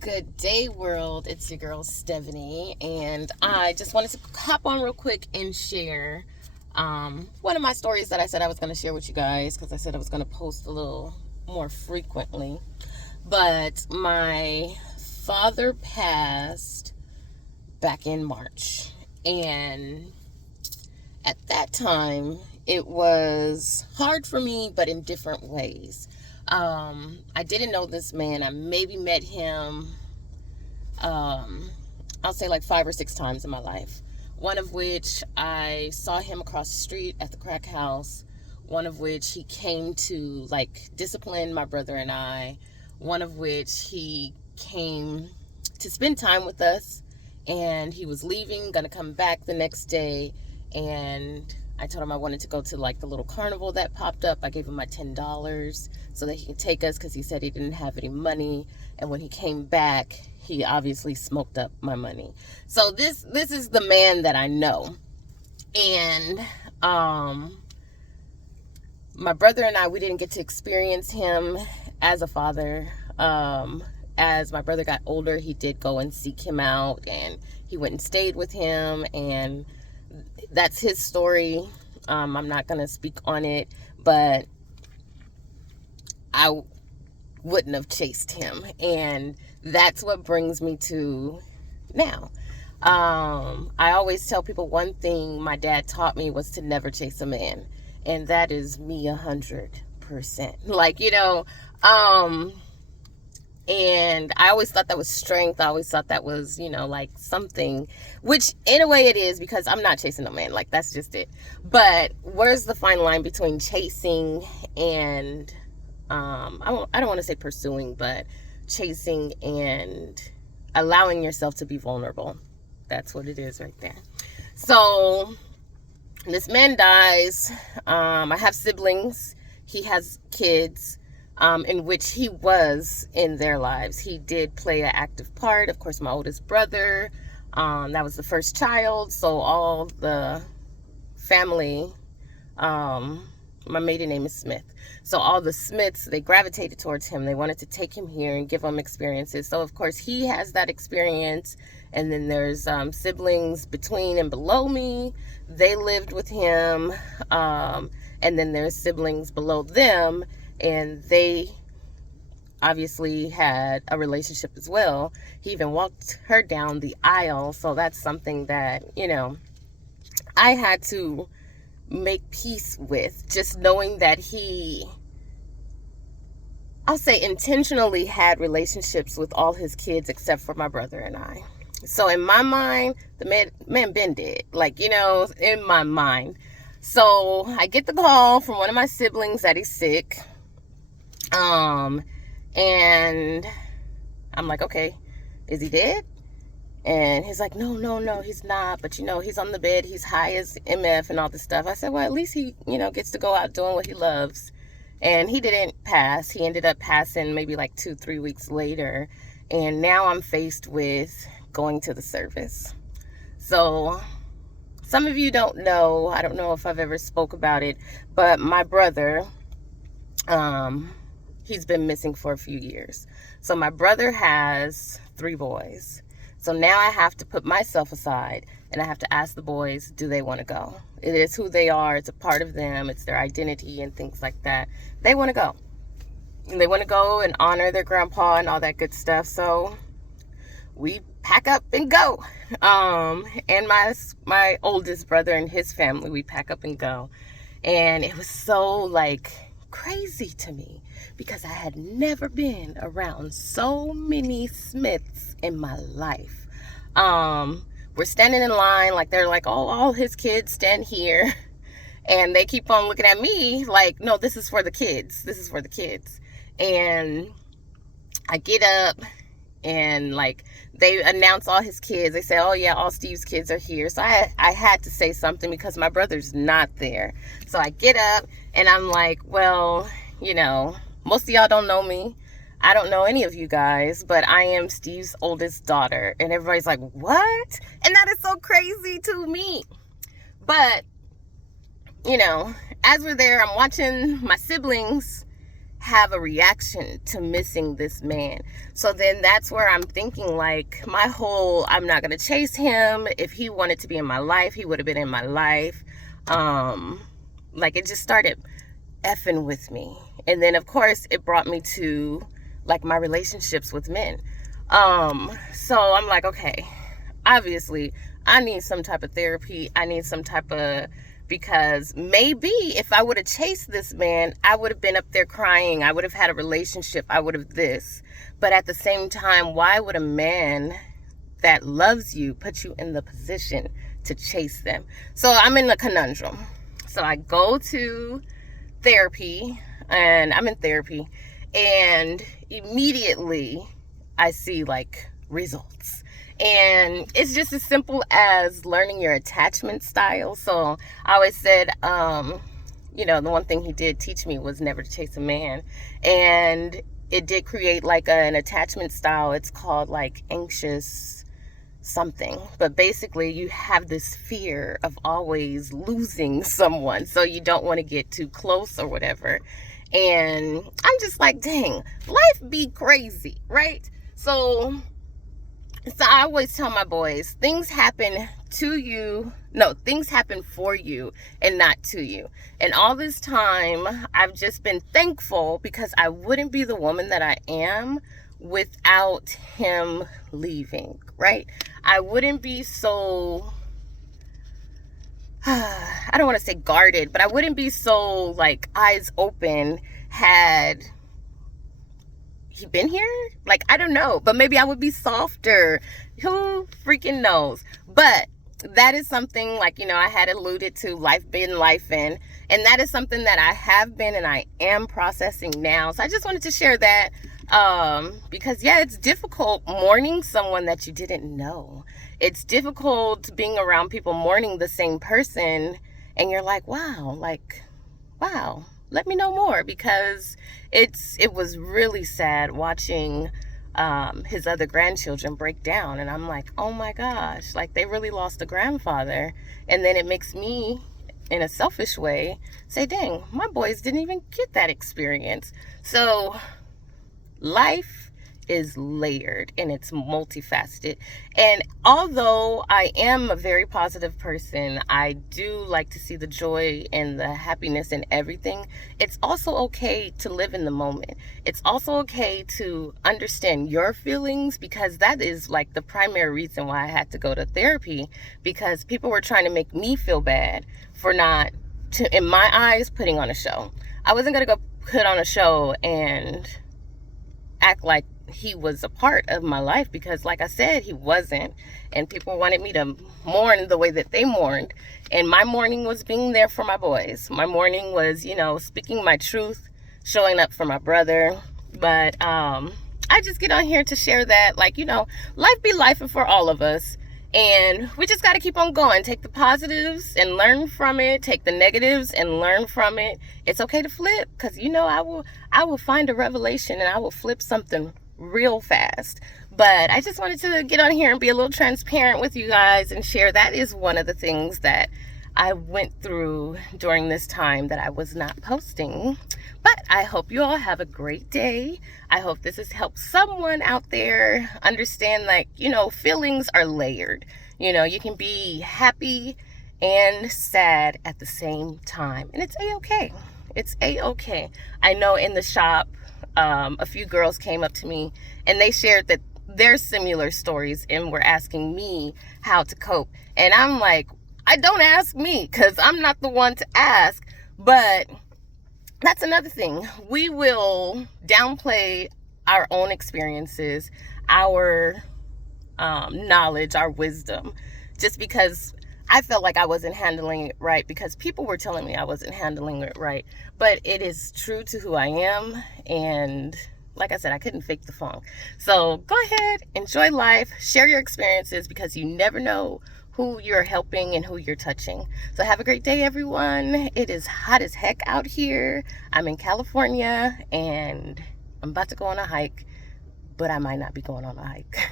Good day, world. It's your girl, Stephanie, and I just wanted to hop on real quick and share one of my stories that I said I was going to share with you guys because I said I was going to post a little more frequently. But my father passed back in March, and at that time, it was hard for me, but in different ways. I didn't know this man. I maybe met him, um, I'll say like 5 or 6 times in my life. One of which I saw him across the street at the crack house. One of which he came to like discipline my brother and I. One of which he came to spend time with us, and he was leaving, gonna come back the next day, and I told him I wanted to go to like the little carnival that popped up. I gave him my $10 so that he could take us because he said he didn't have any money. And when he came back, he obviously smoked up my money. So this is the man that I know. And my brother and I, we didn't get to experience him as a father. As my brother got older, he did go and seek him out, and he went and stayed with him, and that's his story. I'm not going to speak on it, but I wouldn't have chased him. And that's what brings me to now. I always tell people one thing my dad taught me was to never chase a man. And that is me 100%. Like, and I always thought that was strength. I always thought that was, like something, which in a way it is, because I'm not chasing a man. Like, that's just it. But where's the fine line between chasing and, I don't want to say pursuing, but chasing and allowing yourself to be vulnerable. That's what it is right there. So this man dies. I have siblings. He has kids. In which he was in their lives. He did play an active part. Of course, my oldest brother, that was the first child. So all the family, my maiden name is Smith. So all the Smiths, they gravitated towards him. They wanted to take him here and give him experiences. So of course he has that experience. And then there's siblings between and below me. They lived with him. And then there's siblings below them, and they obviously had a relationship as well. He even walked her down the aisle. So that's something that, I had to make peace with, just knowing that he, I'll say, intentionally had relationships with all his kids except for my brother and I. So in my mind, the man been dead. Like, in my mind. So I get the call from one of my siblings that he's sick. And I'm like, okay, is he dead? And he's like, no, he's not. But, he's on the bed. He's high as MF and all this stuff. I said, well, at least he, gets to go out doing what he loves. And he didn't pass. He ended up passing maybe like 2-3 weeks later. And now I'm faced with going to the service. So some of you don't know. I don't know if I've ever spoke about it. But my brother, he's been missing for a few years. So my brother has 3 boys. So now I have to put myself aside and I have to ask the boys, do they want to go? It is who they are. It's a part of them. It's their identity and things like that. They want to go. And they want to go and honor their grandpa and all that good stuff. So we pack up and go. And my oldest brother and his family, we pack up and go. And it was so like crazy to me because I had never been around so many Smiths in my life. We're standing in line, like they're like, oh, all his kids stand here. And they keep on looking at me like, no, this is for the kids. This is for the kids. And I get up and like they announce all his kids. They say, oh yeah, all Steve's kids are here. So I had to say something because my brother's not there. So I get up and I'm like, well, most of y'all don't know me. I don't know any of you guys, but I am Steve's oldest daughter. And everybody's like, what? And that is so crazy to me. But, as we're there, I'm watching my siblings have a reaction to missing this man. So then that's where I'm thinking, like, my whole, I'm not going to chase him. If he wanted to be in my life, he would have been in my life. Like, it just started effing with me. And then, of course, it brought me to, like, my relationships with men. So I'm like, okay, obviously, I need some type of therapy. I need some type of, because maybe if I would have chased this man, I would have been up there crying. I would have had a relationship. I would have this. But at the same time, why would a man that loves you put you in the position to chase them? So I'm in a conundrum. So I go to therapy, and I'm in therapy, and immediately I see, like, results. And it's just as simple as learning your attachment style. So I always said, you know, the one thing he did teach me was never to chase a man. And it did create like an attachment style. It's called like anxious something. But basically you have this fear of always losing someone. So you don't want to get too close or whatever. And I'm just like, dang, life be crazy, right? So I always tell my boys, things happen to you. No, things happen for you and not to you. And all this time, I've just been thankful because I wouldn't be the woman that I am without him leaving, right? I wouldn't be so, I don't want to say guarded, but I wouldn't be so like eyes open had he been here? Like, I don't know, but maybe I would be softer. Who freaking knows? But that is something, like, you know, I had alluded to, life being life in, and that is something that I have been and I am processing now. So I just wanted to share that because, yeah, it's difficult mourning someone that you didn't know. It's difficult being around people mourning the same person, and you're like, wow, let me know more, because it was really sad watching his other grandchildren break down. And I'm like, oh my gosh, like they really lost a grandfather. And then it makes me, in a selfish way, say, dang, my boys didn't even get that experience. So life is layered and it's multifaceted. And although I am a very positive person, I do like to see the joy and the happiness in everything. It's also okay to live in the moment. It's also okay to understand your feelings, because that is like the primary reason why I had to go to therapy, because people were trying to make me feel bad for not, in my eyes, putting on a show. I wasn't going to go put on a show and act like he was a part of my life, because like I said, he wasn't. And people wanted me to mourn the way that they mourned. And my mourning was being there for my boys. My mourning was, you know, speaking my truth, showing up for my brother. But I just get on here to share that, like, you know, life be life for all of us. And we just got to keep on going. Take the positives and learn from it. Take the negatives and learn from it. It's okay to flip, because, you know, I will find a revelation and I will flip something real fast. But I just wanted to get on here and be a little transparent with you guys and share that is one of the things that I went through during this time that I was not posting. But I hope you all have a great day. I hope this has helped someone out there understand, like, you know, feelings are layered. You know, you can be happy and sad at the same time, and it's a-okay. It's a-okay. I know in the shop, a few girls came up to me and they shared that their similar stories and were asking me how to cope. And I'm like, don't ask me, because I'm not the one to ask. But that's another thing. We will downplay our own experiences, our knowledge, our wisdom, just because I felt like I wasn't handling it right, because people were telling me I wasn't handling it right. But it is true to who I am. And like I said, I couldn't fake the funk. So go ahead, enjoy life, share your experiences, because you never know who you're helping and who you're touching. So have a great day, everyone. It is hot as heck out here. I'm in California and I'm about to go on a hike, but I might not be going on a hike.